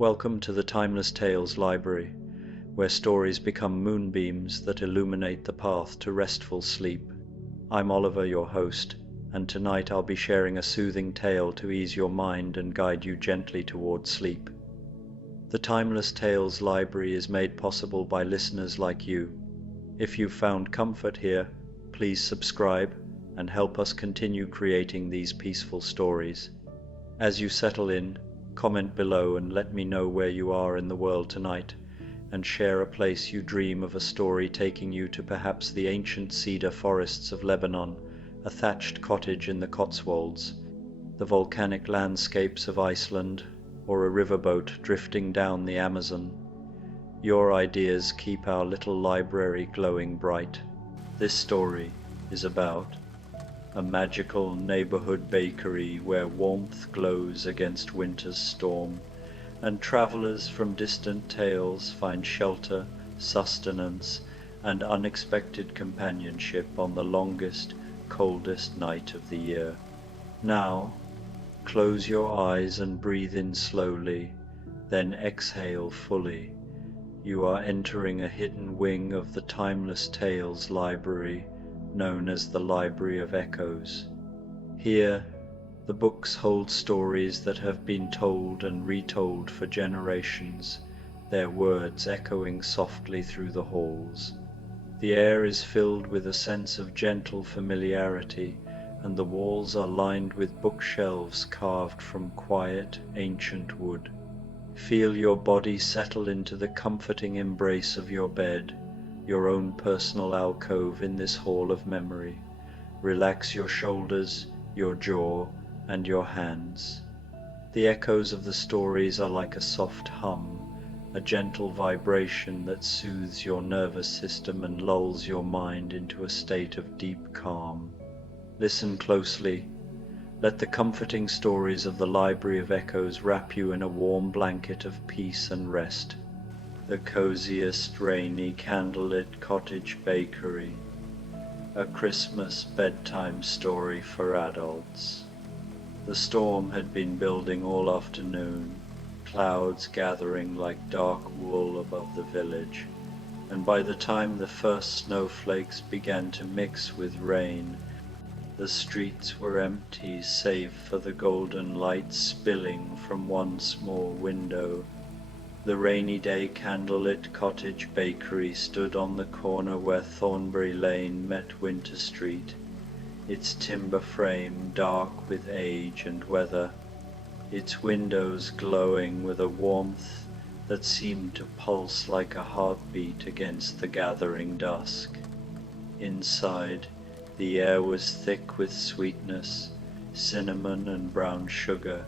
Welcome to the Timeless Tales Library, where stories become moonbeams that illuminate the path to restful sleep. I'm Oliver, your host, and tonight I'll be sharing a soothing tale to ease your mind and guide you gently towards sleep. The Timeless Tales Library is made possible by listeners like you. If you've found comfort here, please subscribe and help us continue creating these peaceful stories. As you settle in, comment below and let me know where you are in the world tonight, and share a place you dream of, a story taking you to perhaps the ancient cedar forests of Lebanon, a thatched cottage in the Cotswolds, the volcanic landscapes of Iceland, or a riverboat drifting down the Amazon. Your ideas keep our little library glowing bright. This story is about a magical neighborhood bakery where warmth glows against winter's storm, and travelers from distant tales find shelter, sustenance, and unexpected companionship on the longest, coldest night of the year. Now, close your eyes and breathe in slowly, then exhale fully. You are entering a hidden wing of the Timeless Tales Library, known as the Library of Echoes. Here, the books hold stories that have been told and retold for generations, their words echoing softly through the halls. The air is filled with a sense of gentle familiarity, and the walls are lined with bookshelves carved from quiet, ancient wood. Feel your body settle into the comforting embrace of your bed, your own personal alcove in this hall of memory. Relax your shoulders, your jaw, and your hands. The echoes of the stories are like a soft hum, a gentle vibration that soothes your nervous system and lulls your mind into a state of deep calm. Listen closely. Let the comforting stories of the Library of Echoes wrap you in a warm blanket of peace and rest. The Coziest rainy Candlelit Cottage Bakery, a Christmas Bedtime Story for adults. The storm had been building all afternoon, clouds gathering like dark wool above the village, and by the time the first snowflakes began to mix with rain, the streets were empty save for the golden light spilling from one small window. The rainy day Candlelit Cottage Bakery stood on the corner where Thornbury Lane met Winter Street, its timber frame dark with age and weather, its windows glowing with a warmth that seemed to pulse like a heartbeat against the gathering dusk. Inside, the air was thick with sweetness, cinnamon and brown sugar,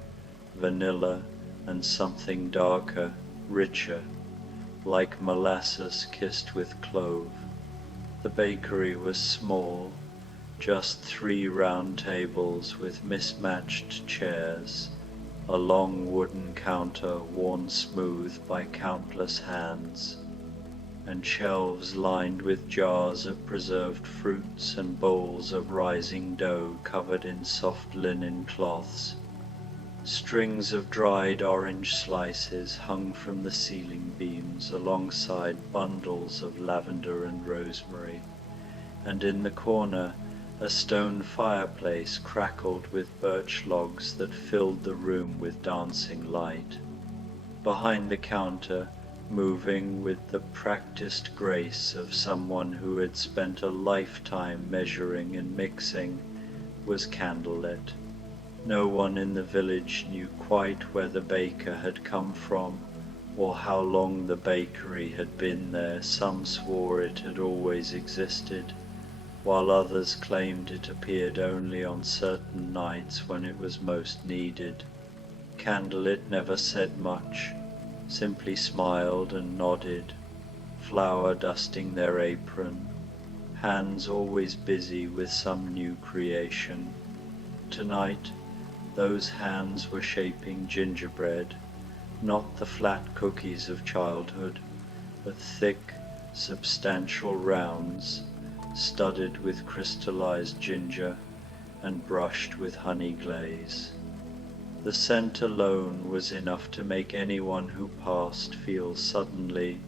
vanilla and something darker, richer, like molasses kissed with clove. The bakery was small, just 3 round tables with mismatched chairs, a long wooden counter worn smooth by countless hands, and shelves lined with jars of preserved fruits and bowls of rising dough covered in soft linen cloths. Strings of dried orange slices hung from the ceiling beams alongside bundles of lavender and rosemary, and in the corner a stone fireplace crackled with birch logs that filled the room with dancing light. Behind the counter, moving with the practiced grace of someone who had spent a lifetime measuring and mixing, was Candlelit. No one in the village knew quite where the baker had come from, or how long the bakery had been there. Some swore it had always existed, while others claimed it appeared only on certain nights when it was most needed. Candlelit never said much, simply smiled and nodded, flour dusting their apron, hands always busy with some new creation. Tonight, those hands were shaping gingerbread, not the flat cookies of childhood, but thick, substantial rounds, studded with crystallized ginger and brushed with honey glaze. The scent alone was enough to make anyone who passed feel suddenly,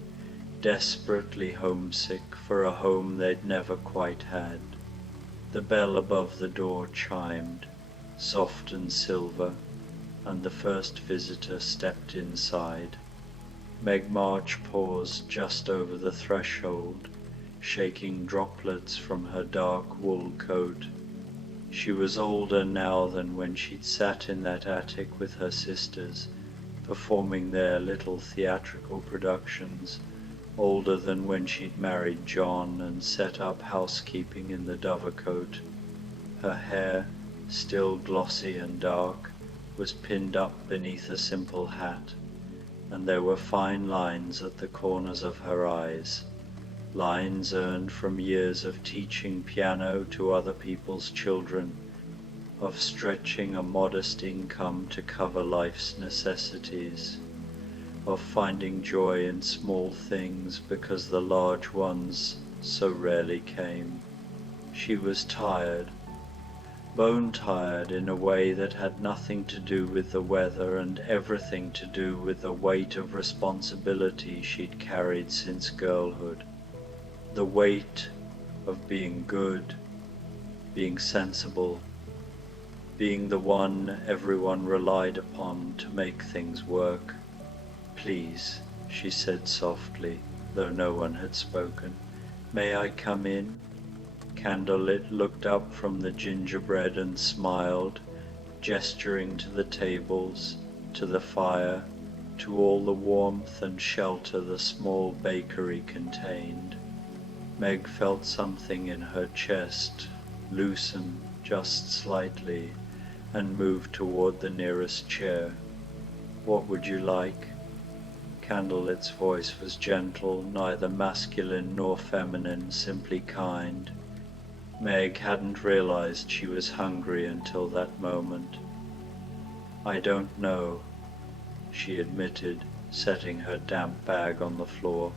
desperately homesick for a home they'd never quite had. The bell above the door chimed, soft and silver, and the first visitor stepped inside. Meg March paused just over the threshold, shaking droplets from her dark wool coat. She was older now than when she'd sat in that attic with her sisters, performing their little theatrical productions, older than when she'd married John and set up housekeeping in the Dovercote. Her hair, still glossy and dark, was pinned up beneath a simple hat, and there were fine lines at the corners of her eyes, lines earned from years of teaching piano to other people's children, of stretching a modest income to cover life's necessities, of finding joy in small things because the large ones so rarely came. She was tired, bone-tired in a way that had nothing to do with the weather and everything to do with the weight of responsibility she'd carried since girlhood. The weight of being good, being sensible, being the one everyone relied upon to make things work. "Please," she said softly, though no one had spoken, "may I come in?" Candlelit looked up from the gingerbread and smiled, gesturing to the tables, to the fire, to all the warmth and shelter the small bakery contained. Meg felt something in her chest loosen just slightly and moved toward the nearest chair. "What would you like?" Candlelit's voice was gentle, neither masculine nor feminine, simply kind. Meg hadn't realized she was hungry until that moment. "I don't know," she admitted, setting her damp bag on the floor.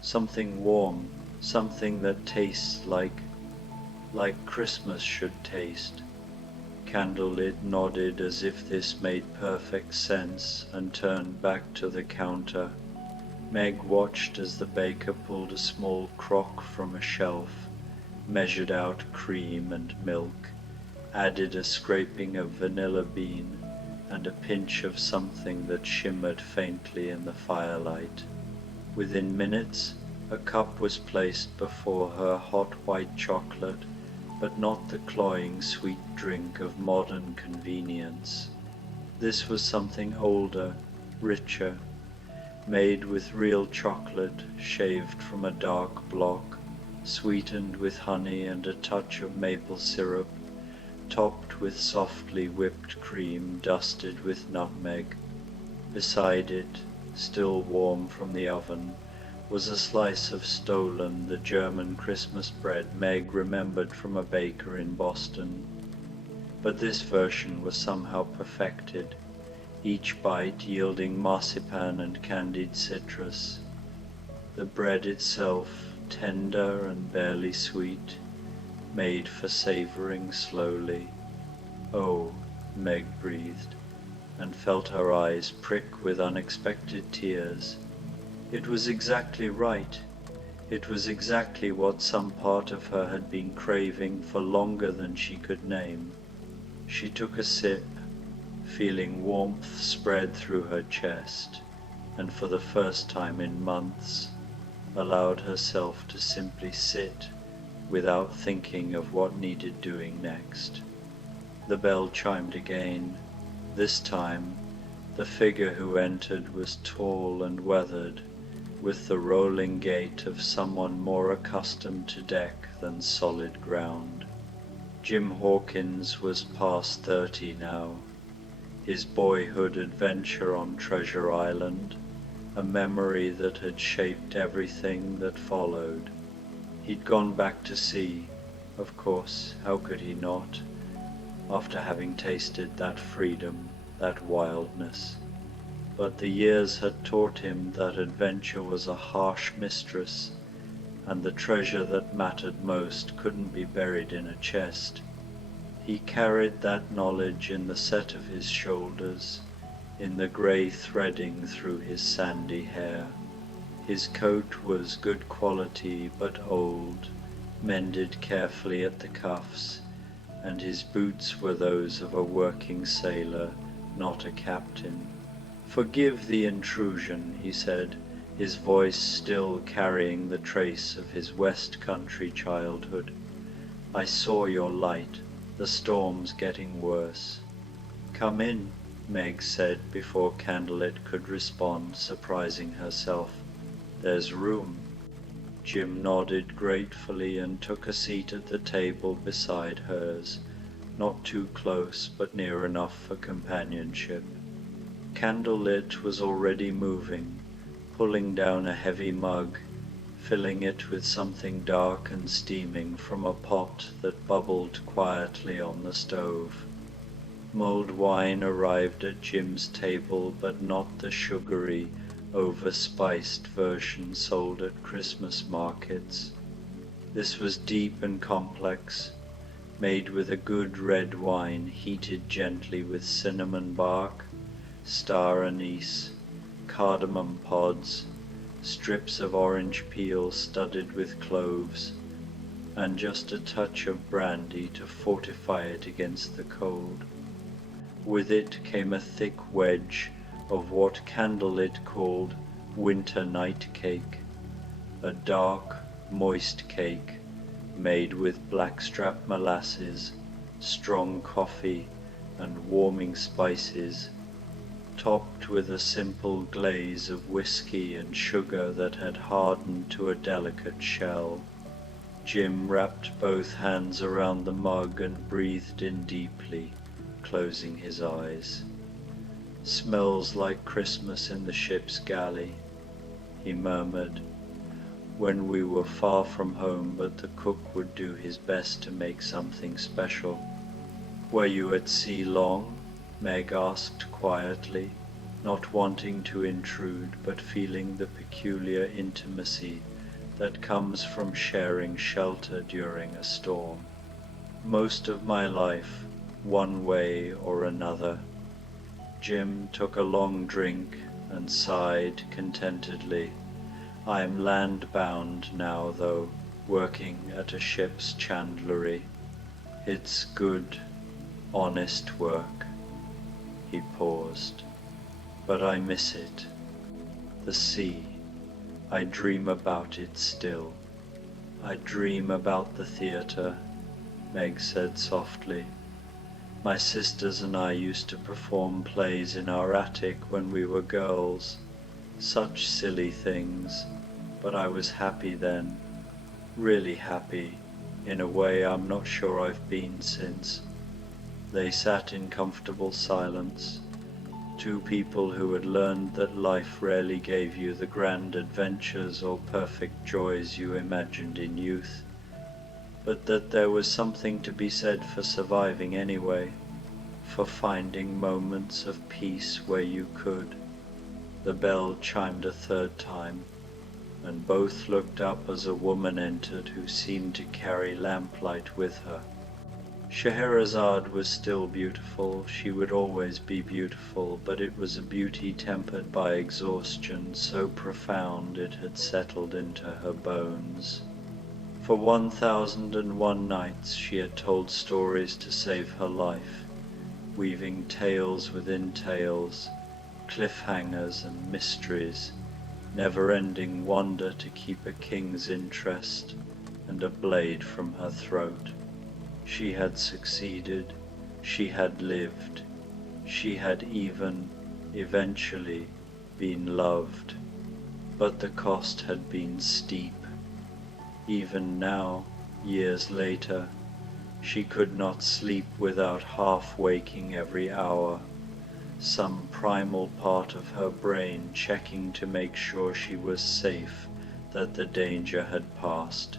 "Something warm, something that tastes like Christmas should taste." Candlelit nodded as if this made perfect sense and turned back to the counter. Meg watched as the baker pulled a small crock from a shelf, measured out cream and milk, added a scraping of vanilla bean and a pinch of something that shimmered faintly in the firelight. Within minutes, a cup was placed before her, hot white chocolate, but not the cloying sweet drink of modern convenience. This was something older, richer, made with real chocolate shaved from a dark block, sweetened with honey and a touch of maple syrup, topped with softly whipped cream dusted with nutmeg. Beside it, still warm from the oven, was a slice of stolen, the German Christmas bread Meg remembered from a baker in Boston. But this version was somehow perfected, each bite yielding marzipan and candied citrus. The bread itself, tender and barely sweet, made for savoring slowly. "Oh," Meg breathed, and felt her eyes prick with unexpected tears. It was exactly right. It was exactly what some part of her had been craving for longer than she could name. She took a sip, feeling warmth spread through her chest, and for the first time in months, allowed herself to simply sit without thinking of what needed doing next. The bell chimed again. This time, the figure who entered was tall and weathered, with the rolling gait of someone more accustomed to deck than solid ground. Jim Hawkins was past 30 now. His boyhood adventure on Treasure Island, a memory that had shaped everything that followed. He'd gone back to sea, of course, how could he not, after having tasted that freedom, that wildness. But the years had taught him that adventure was a harsh mistress, and the treasure that mattered most couldn't be buried in a chest. He carried that knowledge in the set of his shoulders, in the grey threading through his sandy hair. His coat was good quality but old, mended carefully at the cuffs, and his boots were those of a working sailor, not a captain. "Forgive the intrusion," he said, his voice still carrying the trace of his West Country childhood. "I saw your light. The storm's getting worse." "Come in," Meg said before Candlelit could respond, surprising herself. "There's room." Jim nodded gratefully and took a seat at the table beside hers, not too close but near enough for companionship. Candlelit was already moving, pulling down a heavy mug, filling it with something dark and steaming from a pot that bubbled quietly on the stove. Mulled wine arrived at Jim's table, but not the sugary, over-spiced version sold at Christmas markets. This was deep and complex, made with a good red wine heated gently with cinnamon bark, star anise, cardamom pods, strips of orange peel studded with cloves, and just a touch of brandy to fortify it against the cold. With it came a thick wedge of what Candlelit called winter night cake, a dark, moist cake made with blackstrap molasses, strong coffee, and warming spices, topped with a simple glaze of whiskey and sugar that had hardened to a delicate shell. Jim wrapped both hands around the mug and breathed in deeply, closing his eyes. "Smells like Christmas in the ship's galley," he murmured, "when we were far from home, but the cook would do his best to make something special." "Were you at sea long?" Meg asked quietly, not wanting to intrude but feeling the peculiar intimacy that comes from sharing shelter during a storm. "Most of my life, one way or another." Jim took a long drink and sighed contentedly. "I'm land-bound now, though, working at a ship's chandlery. It's good, honest work." He paused. "But I miss it. The sea. I dream about it still." "I dream about the theatre," Meg said softly. "My sisters and I used to perform plays in our attic when we were girls. Such silly things, but I was happy then. Really happy, in a way I'm not sure I've been since." They sat in comfortable silence, two people who had learned that life rarely gave you the grand adventures or perfect joys you imagined in youth, but that there was something to be said for surviving anyway, for finding moments of peace where you could. The bell chimed a third time, and both looked up as a woman entered who seemed to carry lamplight with her. Scheherazade was still beautiful, she would always be beautiful, but it was a beauty tempered by exhaustion so profound it had settled into her bones. For 1001 nights she had told stories to save her life, weaving tales within tales, cliffhangers and mysteries, never-ending wonder to keep a king's interest, and a blade from her throat. She had succeeded, she had lived, she had even, eventually, been loved, but the cost had been steep. Even now, years later, she could not sleep without half waking every hour, some primal part of her brain checking to make sure she was safe, that the danger had passed.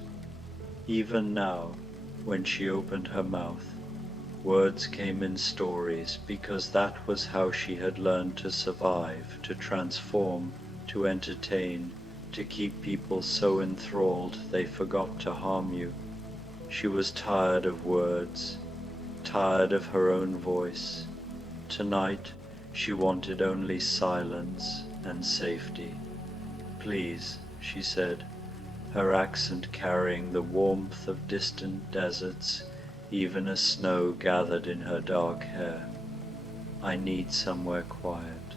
Even now, when she opened her mouth, words came in stories, because that was how she had learned to survive, to transform, to entertain, to keep people so enthralled they forgot to harm you. She was tired of words, tired of her own voice. Tonight she wanted only silence and safety. "Please," she said, her accent carrying the warmth of distant deserts, even as snow gathered in her dark hair. "I need somewhere quiet."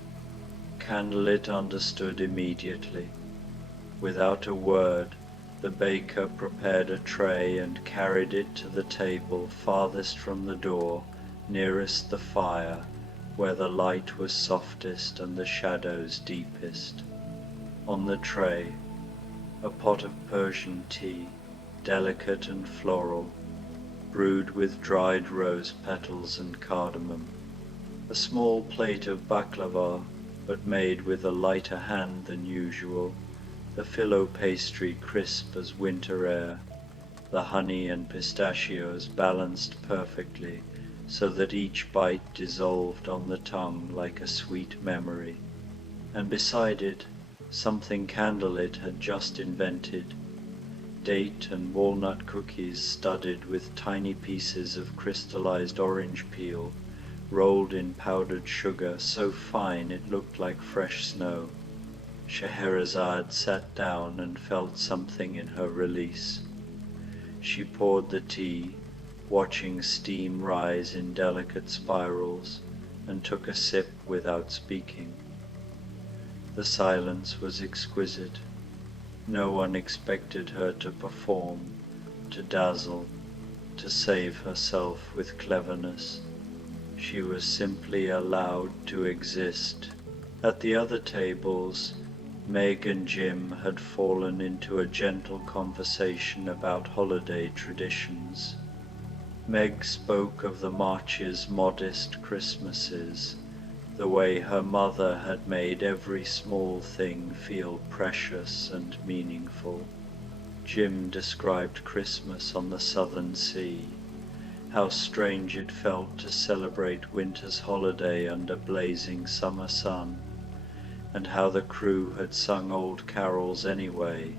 Candlelit understood immediately. Without a word, the baker prepared a tray and carried it to the table farthest from the door, nearest the fire, where the light was softest and the shadows deepest. On the tray, a pot of Persian tea, delicate and floral, brewed with dried rose petals and cardamom. A small plate of baklava, but made with a lighter hand than usual, the filo pastry crisp as winter air, the honey and pistachios balanced perfectly so that each bite dissolved on the tongue like a sweet memory. And beside it, something Candlelit had just invented, date and walnut cookies studded with tiny pieces of crystallized orange peel, rolled in powdered sugar so fine it looked like fresh snow. Scheherazade sat down and felt something in her release. She poured the tea, watching steam rise in delicate spirals, and took a sip without speaking. The silence was exquisite. No one expected her to perform, to dazzle, to save herself with cleverness. She was simply allowed to exist. At the other tables, Meg and Jim had fallen into a gentle conversation about holiday traditions. Meg spoke of the March's modest Christmases, the way her mother had made every small thing feel precious and meaningful. Jim described Christmas on the southern sea, how strange it felt to celebrate winter's holiday under blazing summer sun, and how the crew had sung old carols anyway,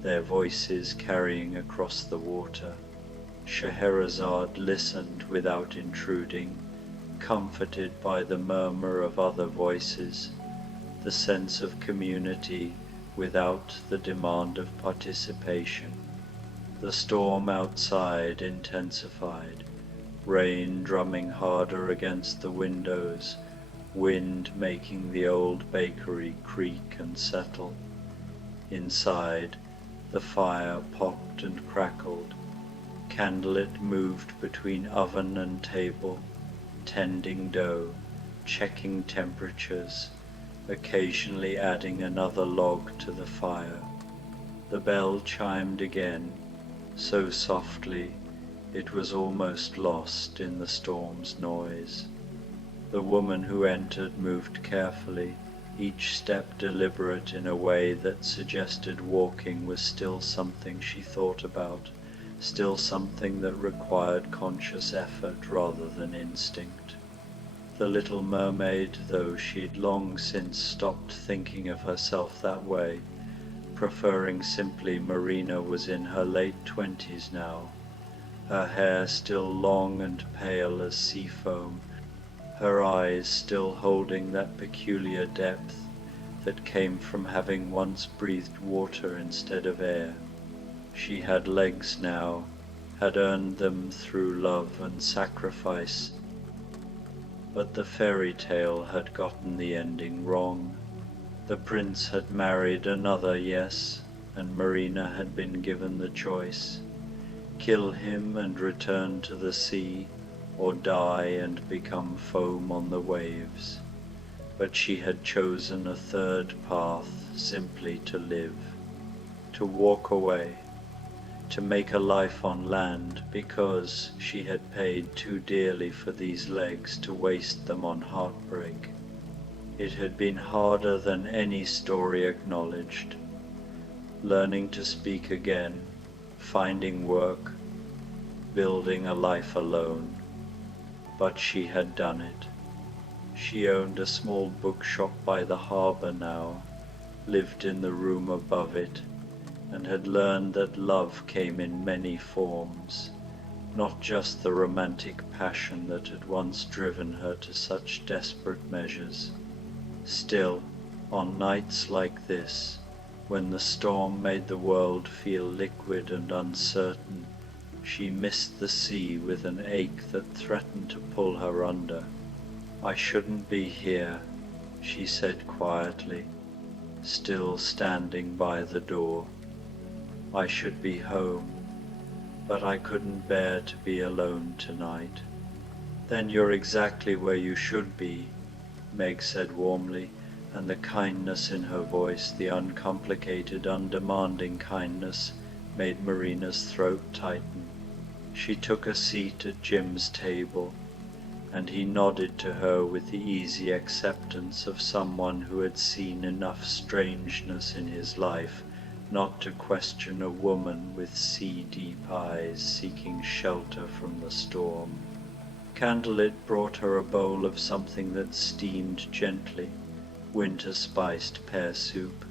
their voices carrying across the water. Scheherazade listened without intruding, comforted by the murmur of other voices, the sense of community without the demand of participation. The storm outside intensified, rain drumming harder against the windows, wind making the old bakery creak and settle. Inside, the fire popped and crackled. Candlelit moved between oven and table, tending dough, checking temperatures, occasionally adding another log to the fire. The bell chimed again, so softly it was almost lost in the storm's noise. The woman who entered moved carefully, each step deliberate in a way that suggested walking was still something she thought about, still something that required conscious effort rather than instinct. The little mermaid, though she'd long since stopped thinking of herself that way, preferring simply Marina, was in her late 20s now, her hair still long and pale as sea foam, her eyes still holding that peculiar depth that came from having once breathed water instead of air. She had legs now, had earned them through love and sacrifice, but the fairy tale had gotten the ending wrong. The prince had married another, yes, and Marina had been given the choice: kill him and return to the sea, or die and become foam on the waves. But she had chosen a third path, simply to live, to walk away, to make a life on land, because she had paid too dearly for these legs to waste them on heartbreak. It had been harder than any story acknowledged, learning to speak again, finding work, building a life alone. But she had done it. She owned a small bookshop by the harbor now, lived in the room above it, and had learned that love came in many forms, not just the romantic passion that had once driven her to such desperate measures. Still, on nights like this, when the storm made the world feel liquid and uncertain, she missed the sea with an ache that threatened to pull her under. "I shouldn't be here," she said quietly, still standing by the door. "I should be home, but I couldn't bear to be alone tonight." "Then you're exactly where you should be," Meg said warmly, and the kindness in her voice, the uncomplicated, undemanding kindness, made Marina's throat tighten. She took a seat at Jim's table, and he nodded to her with the easy acceptance of someone who had seen enough strangeness in his life not to question a woman with sea-deep eyes seeking shelter from the storm. Candlelit brought her a bowl of something that steamed gently, winter-spiced pear soup,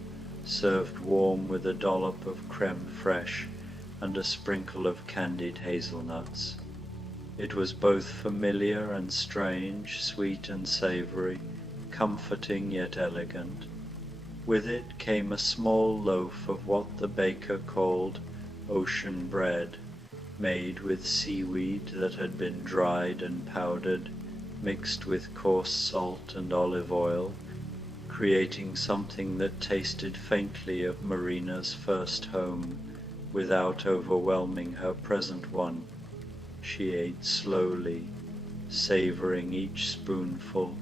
served warm with a dollop of creme fraiche and a sprinkle of candied hazelnuts. It was both familiar and strange, sweet and savory, comforting yet elegant. With it came a small loaf of what the baker called ocean bread, made with seaweed that had been dried and powdered, mixed with coarse salt and olive oil, creating something that tasted faintly of Marina's first home, without overwhelming her present one. She ate slowly, savoring each spoonful,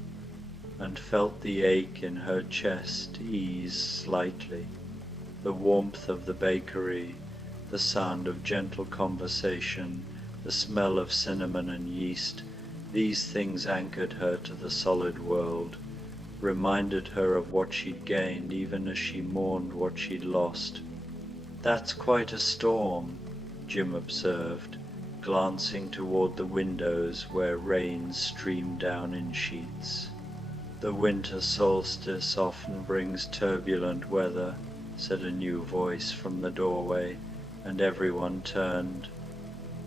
and felt the ache in her chest ease slightly. The warmth of the bakery, the sound of gentle conversation, the smell of cinnamon and yeast, these things anchored her to the solid world, reminded her of what she'd gained even as she mourned what she'd lost. "That's quite a storm," Jim observed, glancing toward the windows where rain streamed down in sheets. "The winter solstice often brings turbulent weather," said a new voice from the doorway, and everyone turned.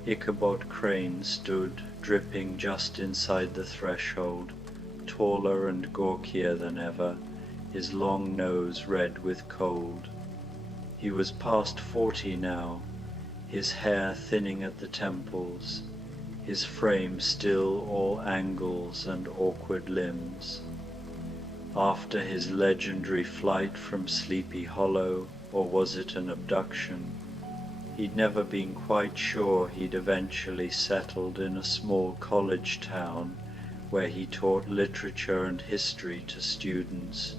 Ichabod Crane stood, dripping just inside the threshold, taller and gawkier than ever, his long nose red with cold. He was past 40 now, his hair thinning at the temples, his frame still all angles and awkward limbs. After his legendary flight from Sleepy Hollow, or was it an abduction, he'd never been quite sure he'd eventually settled in a small college town where he taught literature and history to students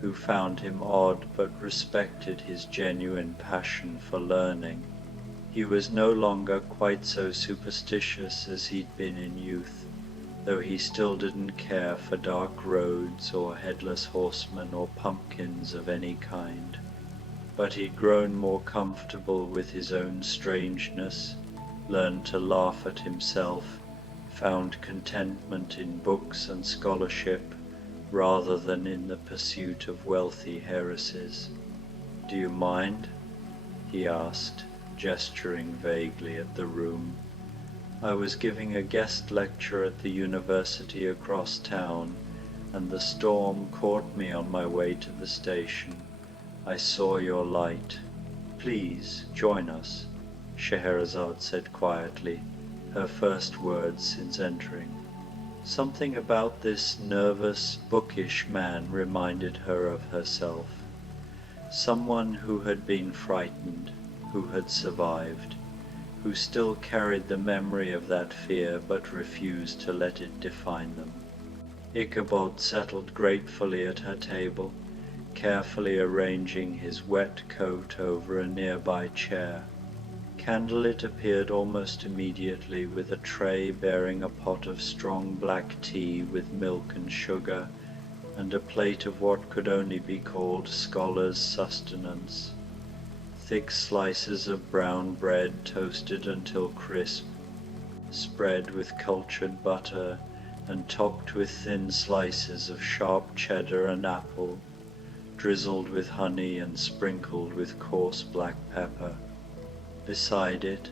who found him odd but respected his genuine passion for learning. He was no longer quite so superstitious as he'd been in youth, though he still didn't care for dark roads or headless horsemen or pumpkins of any kind. But he'd grown more comfortable with his own strangeness, learned to laugh at himself, found contentment in books and scholarship rather than in the pursuit of wealthy heresies. "Do you mind?" he asked, gesturing vaguely at the room. "I was giving a guest lecture at the university across town, and the storm caught me on my way to the station. I saw your light. Please join us," Scheherazade said quietly, her first words since entering. Something about this nervous, bookish man reminded her of herself. Someone who had been frightened, who had survived, who still carried the memory of that fear but refused to let it define them. Ichabod settled gratefully at her table, carefully arranging his wet coat over a nearby chair. Candlelit appeared almost immediately with a tray bearing a pot of strong black tea with milk and sugar, and a plate of what could only be called scholar's sustenance. Thick slices of brown bread toasted until crisp, spread with cultured butter, and topped with thin slices of sharp cheddar and apple, drizzled with honey and sprinkled with coarse black pepper. Beside it,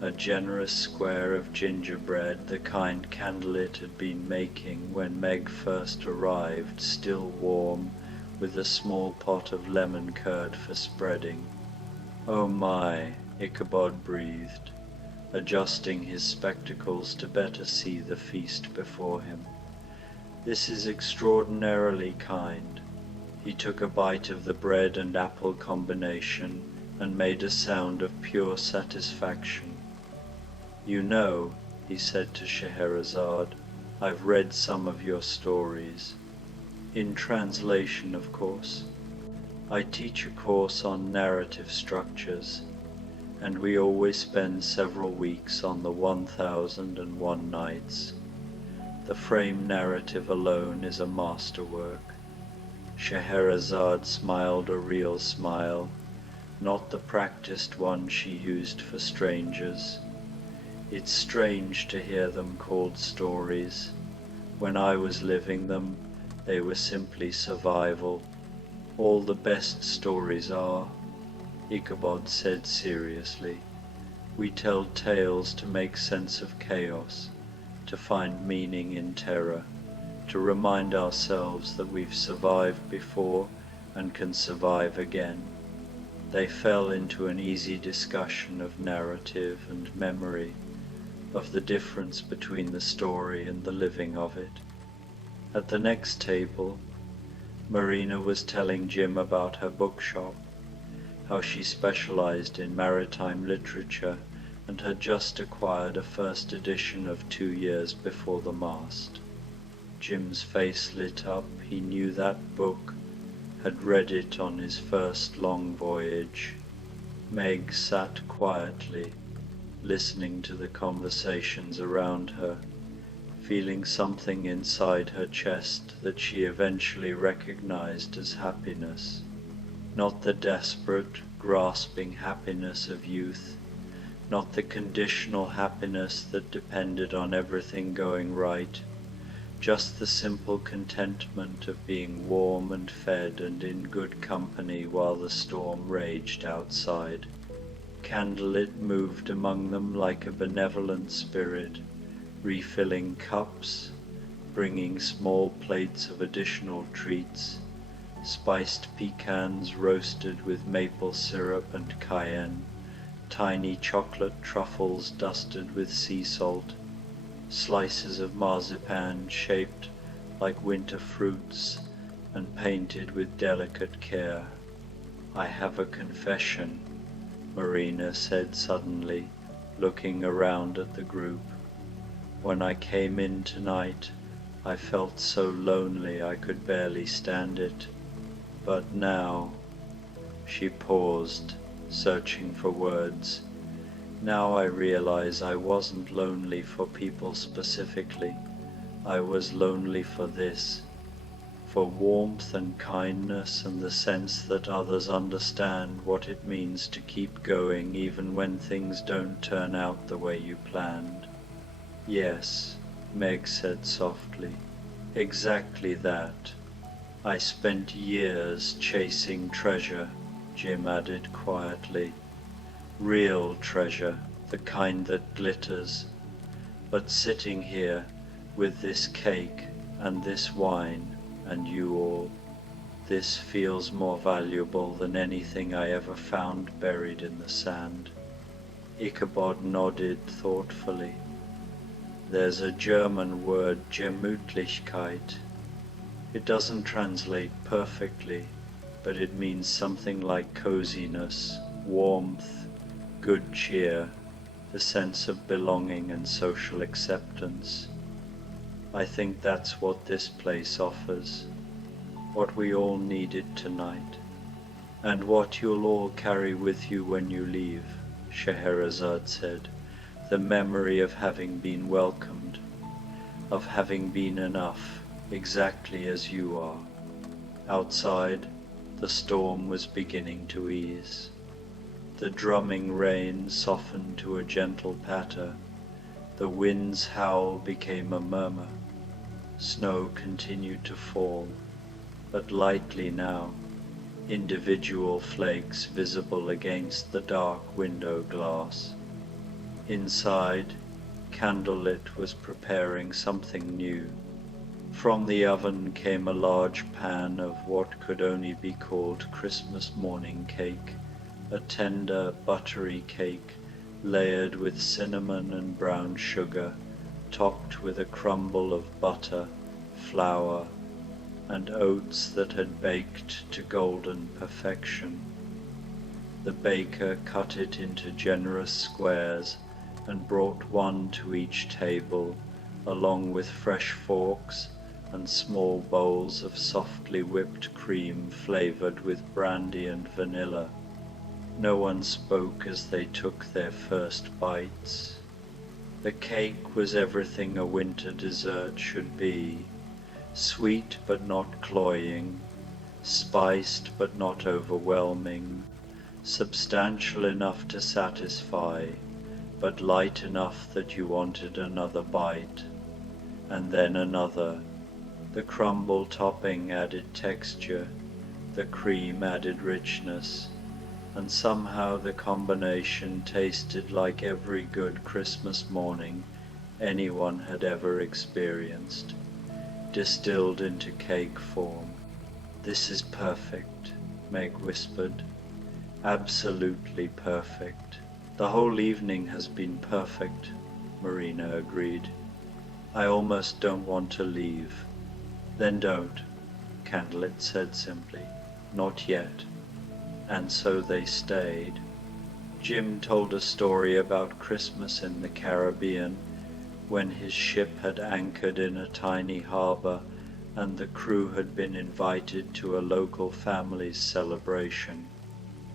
a generous square of gingerbread, the kind Candlelit had been making when Meg first arrived, still warm, with a small pot of lemon curd for spreading. "Oh my," Ichabod breathed, adjusting his spectacles to better see the feast before him. "This is extraordinarily kind." He took a bite of the bread and apple combination and made a sound of pure satisfaction. "You know," he said to Scheherazade, "I've read some of your stories. In translation, of course. I teach a course on narrative structures, and we always spend several weeks on the 1001 Nights. The frame narrative alone is a masterwork." Scheherazade smiled a real smile, not the practiced one she used for strangers. "It's strange to hear them called stories. When I was living them, they were simply survival. All the best stories are," Ichabod said seriously. "We tell tales to make sense of chaos, to find meaning in terror, to remind ourselves that we've survived before and can survive again." They fell into an easy discussion of narrative and memory, of the difference between the story and the living of it. At the next table, Marina was telling Jim about her bookshop, how she specialized in maritime literature and had just acquired a first edition of 2 years before the mast. Jim's face lit up. He knew that book, had read it on his first long voyage. Meg sat quietly, listening to the conversations around her, feeling something inside her chest that she eventually recognized as happiness. Not the desperate, grasping happiness of youth, not the conditional happiness that depended on everything going right, just the simple contentment of being warm and fed and in good company while the storm raged outside. Candlelit moved among them like a benevolent spirit, refilling cups, bringing small plates of additional treats, spiced pecans roasted with maple syrup and cayenne, tiny chocolate truffles dusted with sea salt, slices of marzipan shaped like winter fruits and painted with delicate care. "I have a confession," Marina said suddenly, looking around at the group. "When I came in tonight, I felt so lonely I could barely stand it. But now—" She paused, searching for words. "Now I realize I wasn't lonely for people specifically. I was lonely for this, for warmth and kindness and the sense that others understand what it means to keep going even when things don't turn out the way you planned." "Yes," Meg said softly, "exactly that. I spent years chasing treasure," Jim added quietly. "Real treasure, the kind that glitters. But sitting here, with this cake and this wine and you all, this feels more valuable than anything I ever found buried in the sand." Ichabod nodded thoughtfully. "There's a German word, Gemütlichkeit. It doesn't translate perfectly, but it means something like coziness, warmth, good cheer, the sense of belonging and social acceptance. I think that's what this place offers, what we all needed tonight, and what you'll all carry with you when you leave," Scheherazade said, "the memory of having been welcomed, of having been enough, exactly as you are." Outside, the storm was beginning to ease. The drumming rain softened to a gentle patter. The wind's howl became a murmur. Snow continued to fall, but lightly now, individual flakes visible against the dark window glass. Inside, Candlelit was preparing something new. From the oven came a large pan of what could only be called Christmas morning cake, a tender, buttery cake layered with cinnamon and brown sugar, topped with a crumble of butter, flour, and oats that had baked to golden perfection. The baker cut it into generous squares and brought one to each table, along with fresh forks and small bowls of softly whipped cream flavored with brandy and vanilla. No one spoke as they took their first bites. The cake was everything a winter dessert should be, sweet but not cloying, spiced but not overwhelming, substantial enough to satisfy, but light enough that you wanted another bite, and then another. The crumble topping added texture, the cream added richness, and somehow the combination tasted like every good Christmas morning anyone had ever experienced, distilled into cake form. "This is perfect," Meg whispered. "Absolutely perfect." "The whole evening has been perfect," Marina agreed. "I almost don't want to leave." "Then don't," Candlelit said simply. "Not yet." And so they stayed. Jim told a story about Christmas in the Caribbean, when his ship had anchored in a tiny harbor and the crew had been invited to a local family's celebration.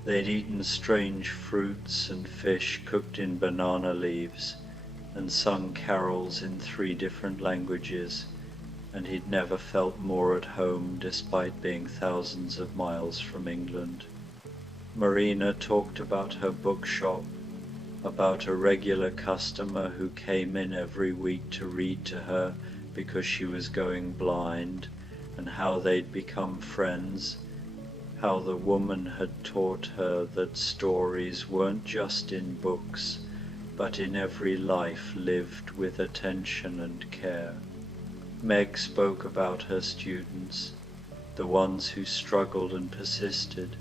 They'd eaten strange fruits and fish cooked in banana leaves and sung carols in 3 different languages, and he'd never felt more at home despite being thousands of miles from England. Marina talked about her bookshop, about a regular customer who came in every week to read to her because she was going blind, and how they'd become friends, how the woman had taught her that stories weren't just in books, but in every life lived with attention and care. Meg spoke about her students, the ones who struggled and persisted,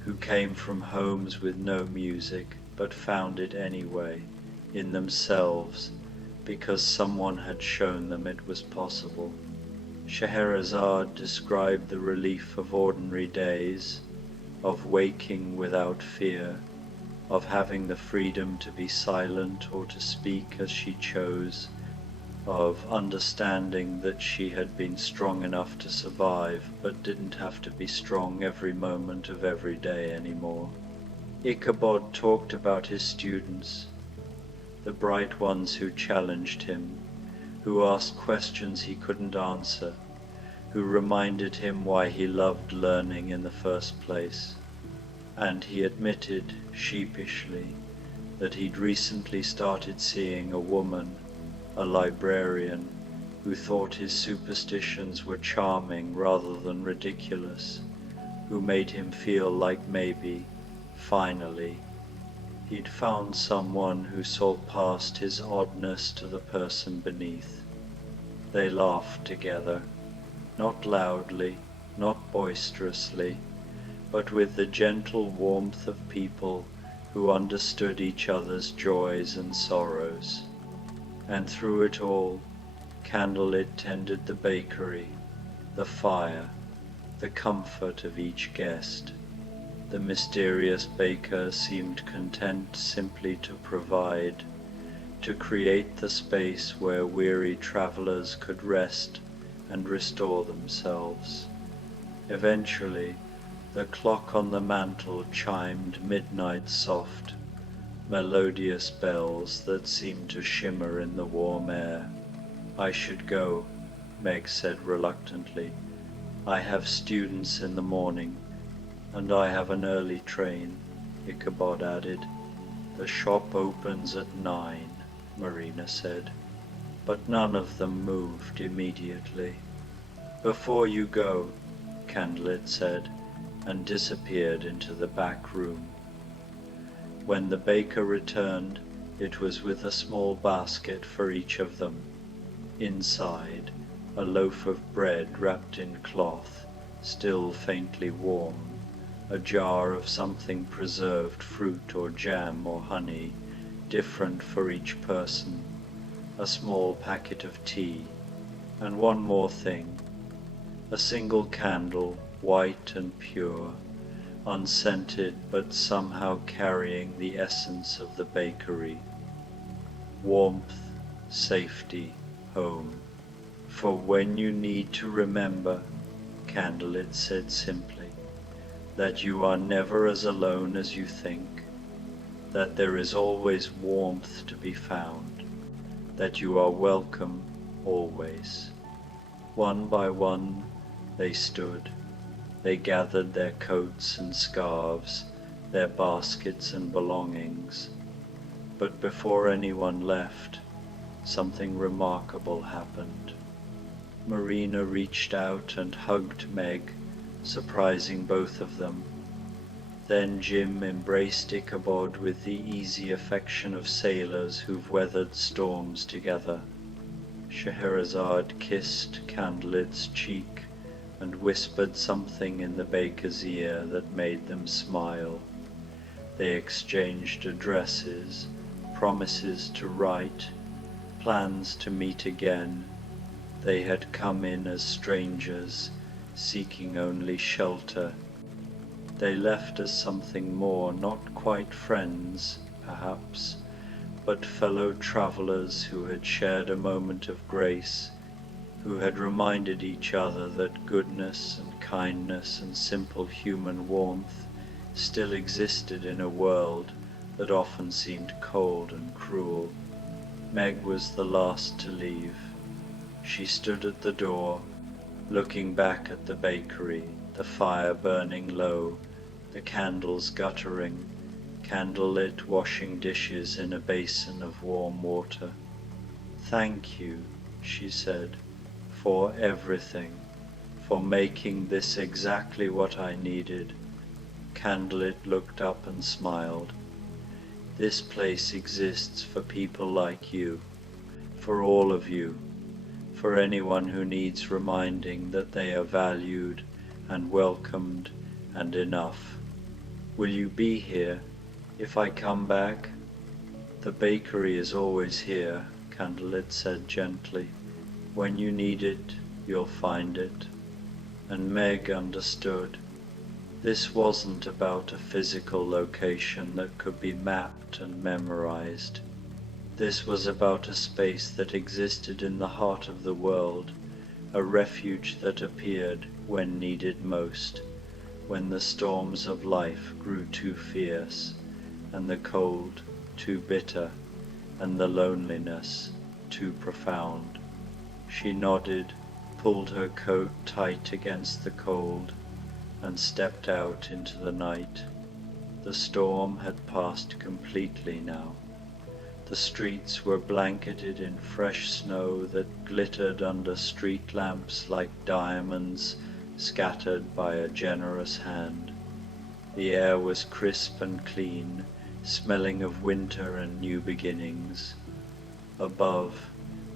who came from homes with no music but found it anyway, in themselves, because someone had shown them it was possible. Scheherazade described the relief of ordinary days, of waking without fear, of having the freedom to be silent or to speak as she chose, of understanding that she had been strong enough to survive but didn't have to be strong every moment of every day anymore. Ichabod talked about his students, the bright ones who challenged him, who asked questions he couldn't answer, who reminded him why he loved learning in the first place. And he admitted, sheepishly, that he'd recently started seeing a woman, a librarian, who thought his superstitions were charming rather than ridiculous, who made him feel like maybe, finally, he'd found someone who saw past his oddness to the person beneath. They laughed together, not loudly, not boisterously, but with the gentle warmth of people who understood each other's joys and sorrows. And through it all, Candlelit tended the bakery, the fire, the comfort of each guest. The mysterious baker seemed content simply to provide, to create the space where weary travelers could rest and restore themselves. Eventually, the clock on the mantel chimed midnight soft, melodious bells that seemed to shimmer in the warm air. "I should go," Meg said reluctantly. "I have students in the morning, and I have an early train," Ichabod added. "The shop opens at 9, Marina said. But none of them moved immediately. "Before you go," Candlelit said, and disappeared into the back room. When the baker returned, It was with a small basket for each of them. Inside, a loaf of bread wrapped in cloth, still faintly warm, a jar of something preserved, fruit or jam or honey, different for each person, a small packet of tea, and one more thing, a single candle, white and pure, unscented but somehow carrying the essence of the bakery. Warmth, safety, home. For when you need to remember, Candlelit said simply, that you are never as alone as you think, that there is always warmth to be found, that you are welcome always. One by one they stood. They gathered their coats and scarves, their baskets and belongings. But before anyone left, something remarkable happened. Marina reached out and hugged Meg, surprising both of them. Then Jim embraced Ichabod with the easy affection of sailors who've weathered storms together. Scheherazade kissed Candlelight's cheek and whispered something in the baker's ear that made them smile. They exchanged addresses, promises to write, plans to meet again. They had come in as strangers, seeking only shelter. They left as something more, not quite friends, perhaps, but fellow travelers who had shared a moment of grace, who had reminded each other that goodness and kindness and simple human warmth still existed in a world that often seemed cold and cruel. Meg was the last to leave. She stood at the door, looking back at the bakery, the fire burning low, the candles guttering, Candlelit washing dishes in a basin of warm water. "Thank you," she said, "for everything, for making this exactly what I needed." Candlelit looked up and smiled. "This place exists for people like you, for all of you, for anyone who needs reminding that they are valued and welcomed and enough. Will you be here if I come back?" "The bakery is always here," Candlelit said gently. "When you need it, you'll find it." And Meg understood. This wasn't about a physical location that could be mapped and memorized. This was about a space that existed in the heart of the world, a refuge that appeared when needed most, when the storms of life grew too fierce, and the cold too bitter, and the loneliness too profound. She nodded, pulled her coat tight against the cold, and stepped out into the night. The storm had passed completely now. The streets were blanketed in fresh snow that glittered under street lamps like diamonds scattered by a generous hand. The air was crisp and clean, smelling of winter and new beginnings. Above,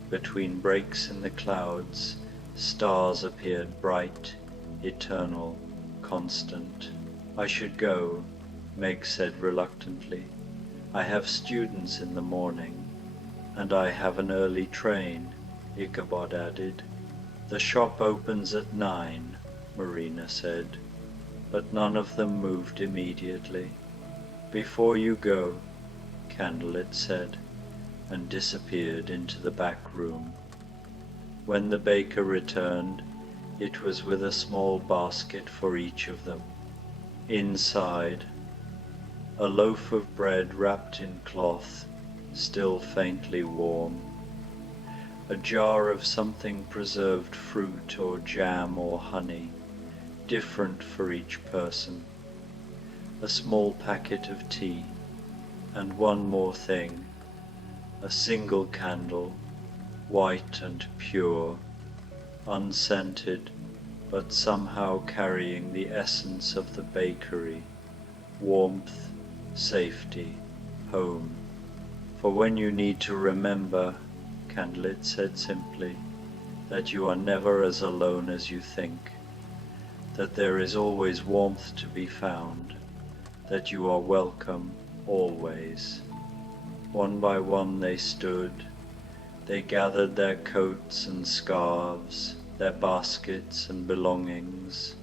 between breaks in the clouds, stars appeared bright, eternal, constant. "I should go," Meg said reluctantly. "I have students in the morning, and I have an early train," Ichabod added. "The shop opens at 9, Marina said, but none of them moved immediately. "Before you go," Candlelit said, and disappeared into the back room. When the baker returned, it was with a small basket for each of them. Inside, a loaf of bread wrapped in cloth, still faintly warm, a jar of something preserved fruit or jam or honey, different for each person, a small packet of tea, and one more thing, a single candle, white and pure, unscented, but somehow carrying the essence of the bakery, warmth, safety, home. For when you need to remember, Candlelit said simply, that you are never as alone as you think, that there is always warmth to be found, that you are welcome always. One by one they stood. They gathered their coats and scarves, their baskets and belongings.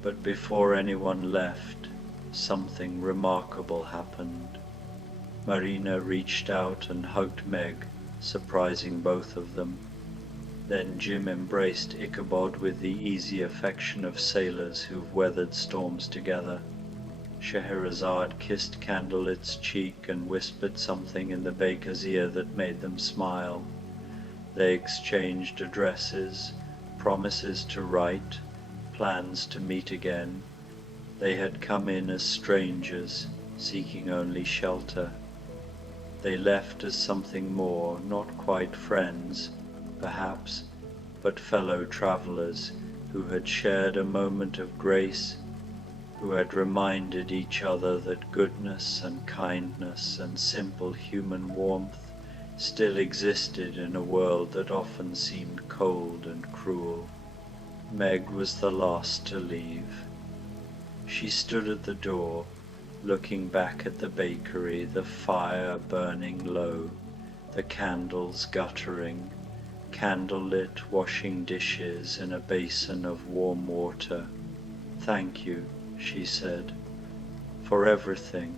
But before anyone left, something remarkable happened. Marina reached out and hugged Meg, surprising both of them. Then Jim embraced Ichabod with the easy affection of sailors who've weathered storms together. Scheherazade kissed Candlelight's cheek and whispered something in the baker's ear that made them smile. They exchanged addresses, promises to write, plans to meet again. They had come in as strangers, seeking only shelter. They left as something more, not quite friends, perhaps, but fellow travelers who had shared a moment of grace, who had reminded each other that goodness and kindness and simple human warmth still existed in a world that often seemed cold and cruel. Meg was the last to leave. She stood at the door, looking back at the bakery, the fire burning low, the candles guttering, Candlelit washing dishes in a basin of warm water. "Thank you," she said, "for everything,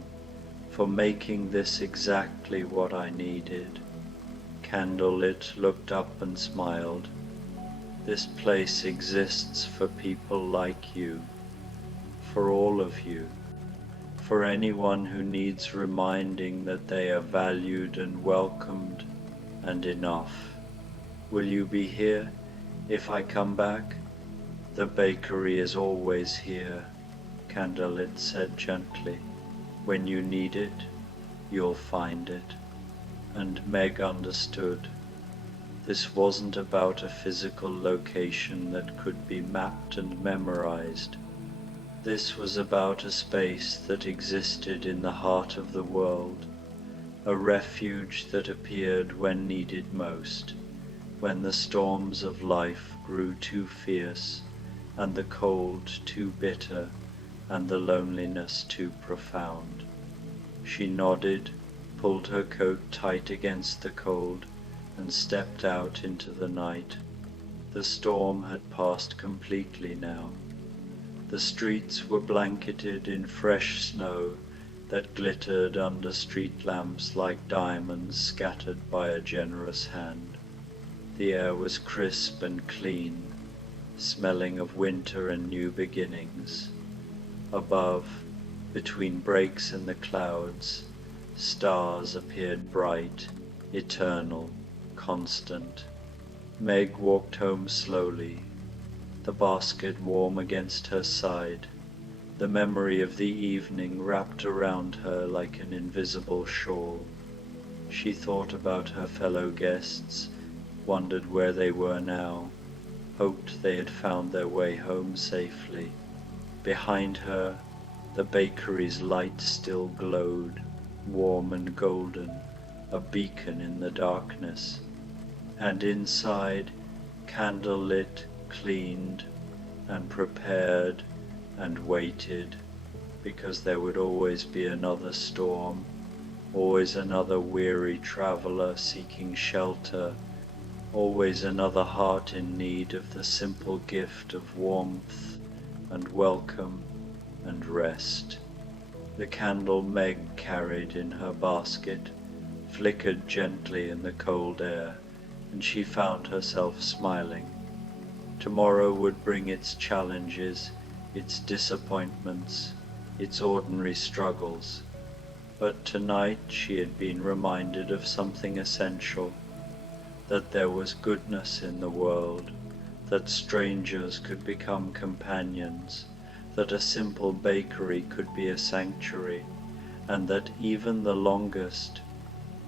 for making this exactly what I needed." Candlelit looked up and smiled. "This place exists for people like you, for all of you, for anyone who needs reminding that they are valued and welcomed and enough. Will you be here if I come back?" "The bakery is always here," Candlelit said gently. "When you need it, you'll find it." And Meg understood. This wasn't about a physical location that could be mapped and memorized. This was about a space that existed in the heart of the world, a refuge that appeared when needed most, when the storms of life grew too fierce, and the cold too bitter, and the loneliness too profound. She nodded, pulled her coat tight against the cold, and stepped out into the night. The storm had passed completely now. The streets were blanketed in fresh snow that glittered under street lamps like diamonds scattered by a generous hand. The air was crisp and clean, smelling of winter and new beginnings. Above, between breaks in the clouds, stars appeared bright, eternal, constant. Meg walked home slowly, the basket warm against her side, the memory of the evening wrapped around her like an invisible shawl. She thought about her fellow guests, wondered where they were now, hoped they had found their way home safely. Behind her, the bakery's light still glowed, warm and golden, a beacon in the darkness. And inside, candlelit, cleaned, and prepared, and waited, because there would always be another storm, always another weary traveler seeking shelter, always another heart in need of the simple gift of warmth and welcome and rest. The candle Meg carried in her basket flickered gently in the cold air, and she found herself smiling. Tomorrow would bring its challenges, its disappointments, its ordinary struggles. But tonight she had been reminded of something essential, that there was goodness in the world, that strangers could become companions, that a simple bakery could be a sanctuary, and that even the longest,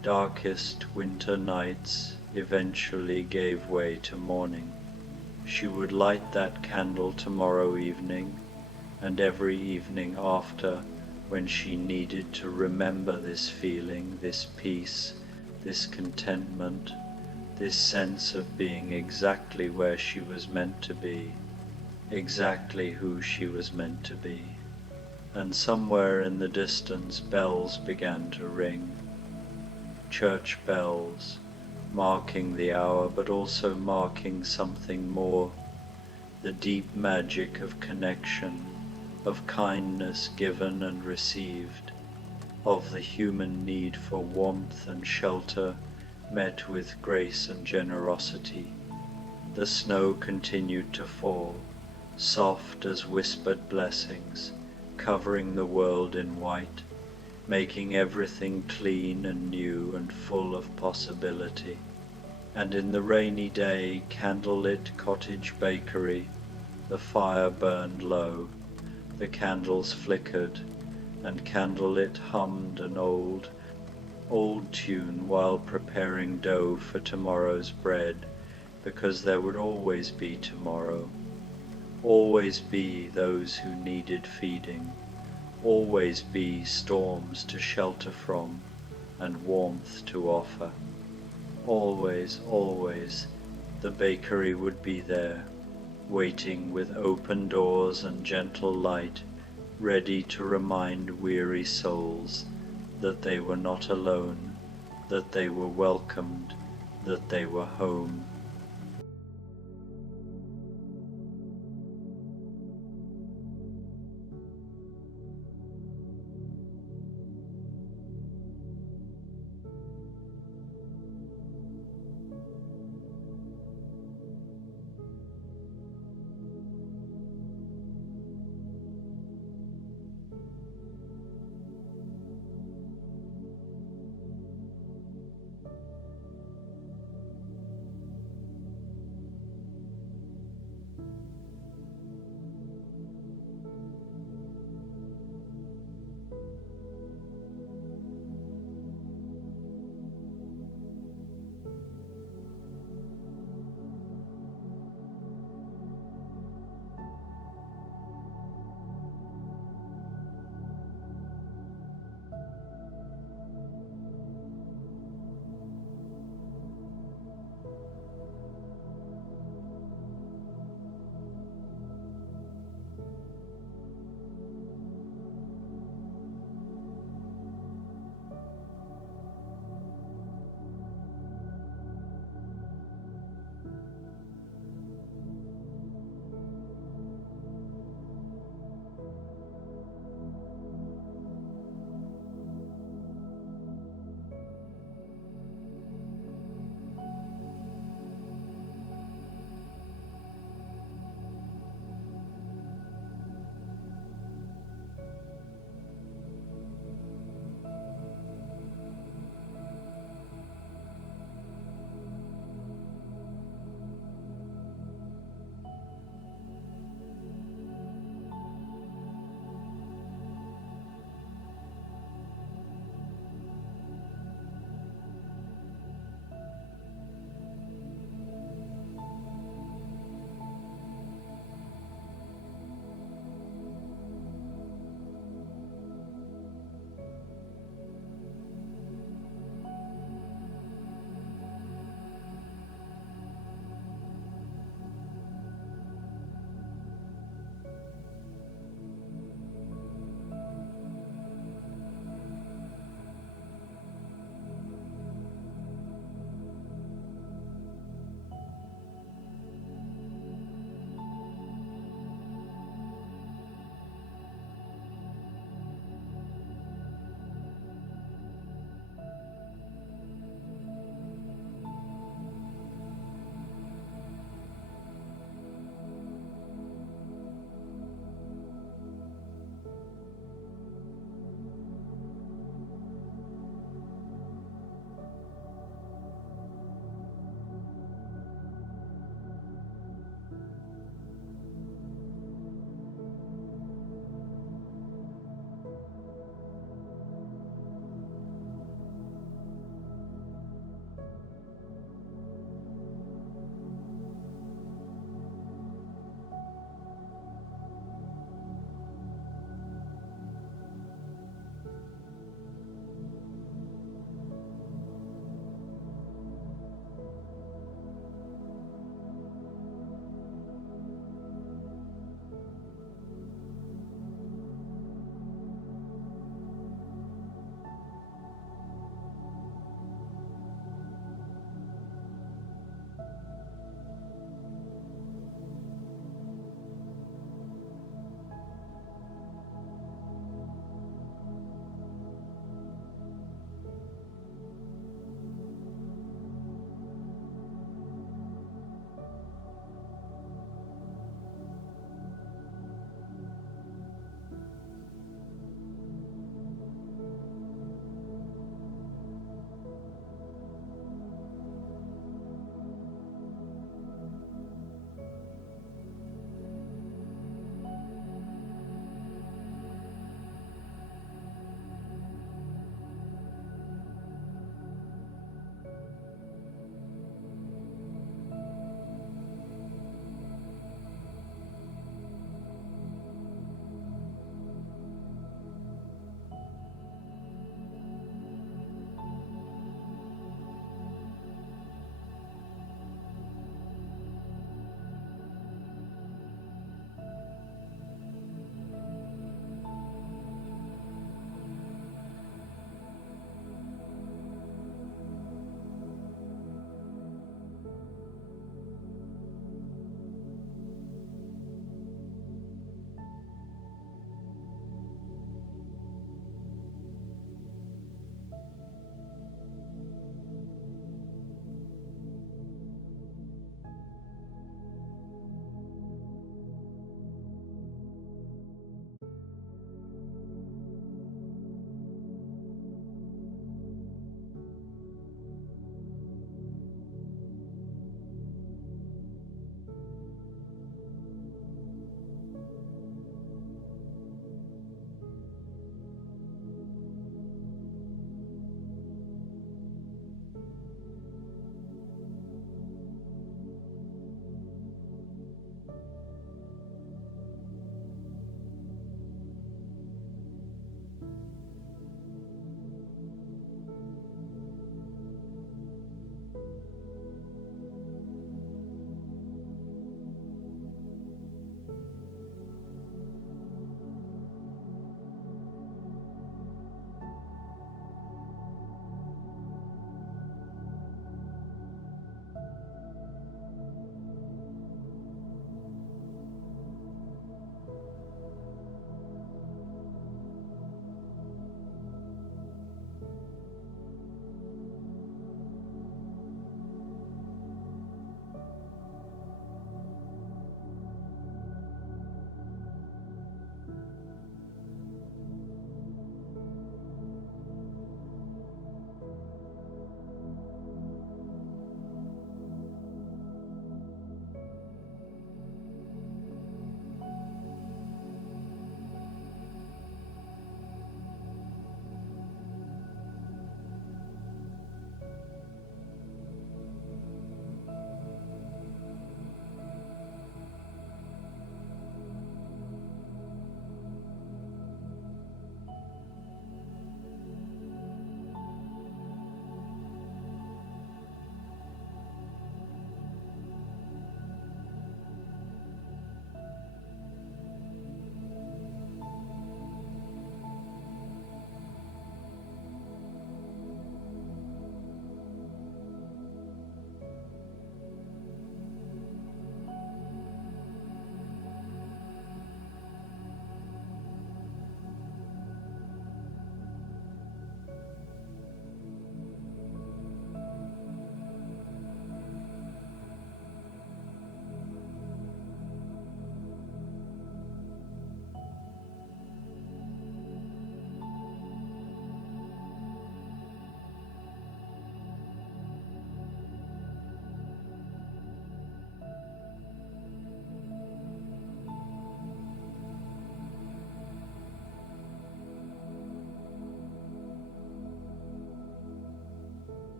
darkest winter nights eventually gave way to morning. She would light that candle tomorrow evening, and every evening after, when she needed to remember this feeling, this peace, this contentment, this sense of being exactly where she was meant to be, exactly who she was meant to be. And somewhere in the distance bells began to ring, church bells, marking the hour but also marking something more, the deep magic of connection, of kindness given and received, of the human need for warmth and shelter met with grace and generosity. The snow continued to fall, soft as whispered blessings, covering the world in white, making everything clean and new and full of possibility. And in the rainy day, Candlelit Cottage bakery, the fire burned low, the candles flickered, and Candlelit hummed an old tune while preparing dough for tomorrow's bread, because there would always be tomorrow, always be those who needed feeding, always be storms to shelter from and warmth to offer. Always, always, the bakery would be there, waiting with open doors and gentle light, ready to remind weary souls that they were not alone, that they were welcomed, that they were home.